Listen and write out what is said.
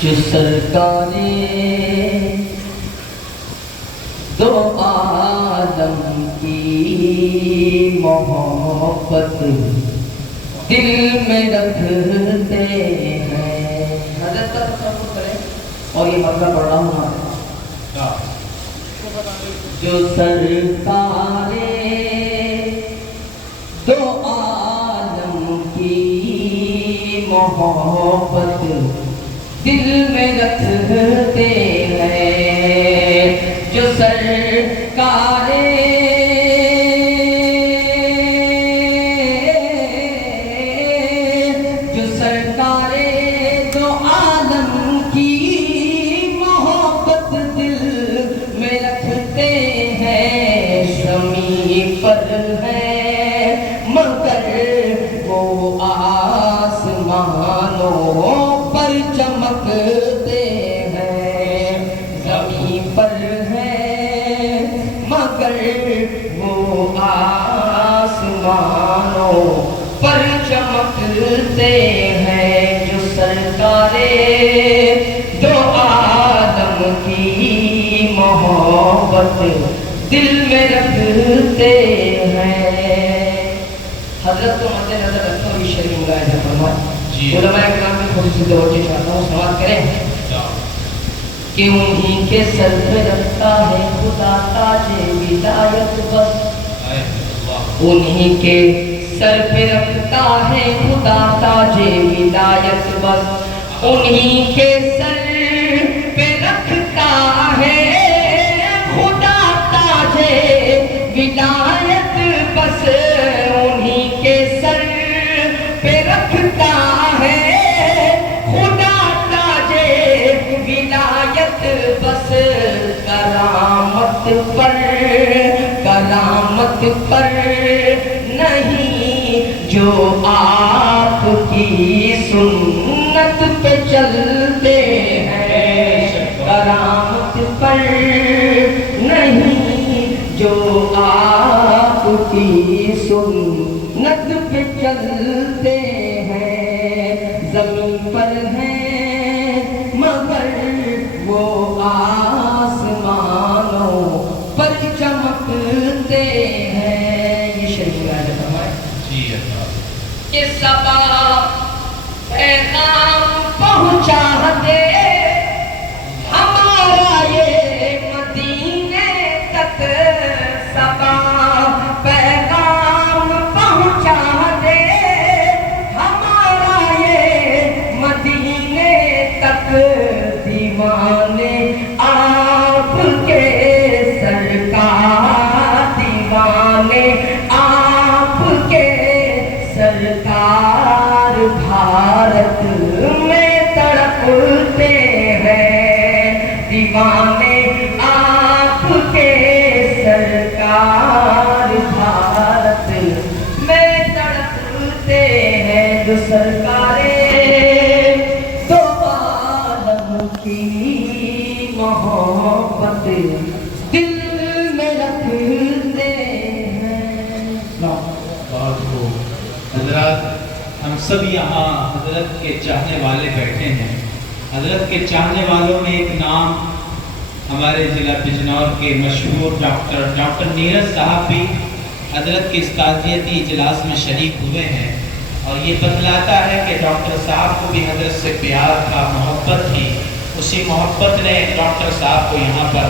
جو سرکار دو عالم کی محبت دل میں رکھتے ہیں. حضرت کا تصور کریں اور یہ مطلب پڑھ رہا ہوں میں. جو سرکار دو عالم کی محبت دل میں رکھتے ہیں. جو سرکار دو عالم کی محبت دل میں رکھتے ہیں. زمین پر ہے مگر وہ آسمانوں پر چمکتے ہیں. زمین پر ہے مگر وہ آسمانوں پر چمکتے ہیں. جو سرکار دو عالم کی محبت دل میں رکھتے ہیں. حضرت کو مد نظر رکھتے ہوئے شریف ملاحظہ فرمائیں. علماء کرام کی خود سے توجہ چاہتا ہوں, سماعت کریں کہ انہی کے سر پہ رکھتا ہے خدا تاج ولایت بس. انہی کے سر پہ رکھتا ہے خدا تاج ولایت بس. انہی کے سر پہ رکھتا ہے خدا تاج ولایت بس. انہی کے سر پہ رکھتا ہے خدا تاج ولایت بس. کرامت پر نہیں جو آپ کی سنت پہ چلتے ہیں. کرامت پر نہیں جو آپ کی سنت پہ چلتے ہیں. زمین پر ہے مگر وہ آسمانوں پر چمکتے ہیں. یہ شریف ملاحظہ فرمائیں کہ صبا پیغام پہنچا دے ہمارا یہ مدینے تک. صبا پیغام پہنچا دے ہمارا یہ مدینے تک. دیوانے آپ کے سرکار, دیوانے آپ کے سرکار بھارت میں تڑپتے ہیں. دیوانے آپ کے سرکار بھارت میں تڑپتے ہیں. جو سرکار دو عالم کی محبت دل میں رکھتے ہیں. حضرات, ہم سب یہاں حضرت کے چاہنے والے بیٹھے ہیں. حضرت کے چاہنے والوں میں ایک نام ہمارے ضلع بجنور کے مشہور ڈاکٹر نیرج صاحب بھی حضرت کے اس تعزیتی اجلاس میں شریک ہوئے ہیں. اور یہ بتلاتا ہے کہ ڈاکٹر صاحب کو بھی حضرت سے پیار تھا, محبت تھی. اسی محبت نے ڈاکٹر صاحب کو یہاں پر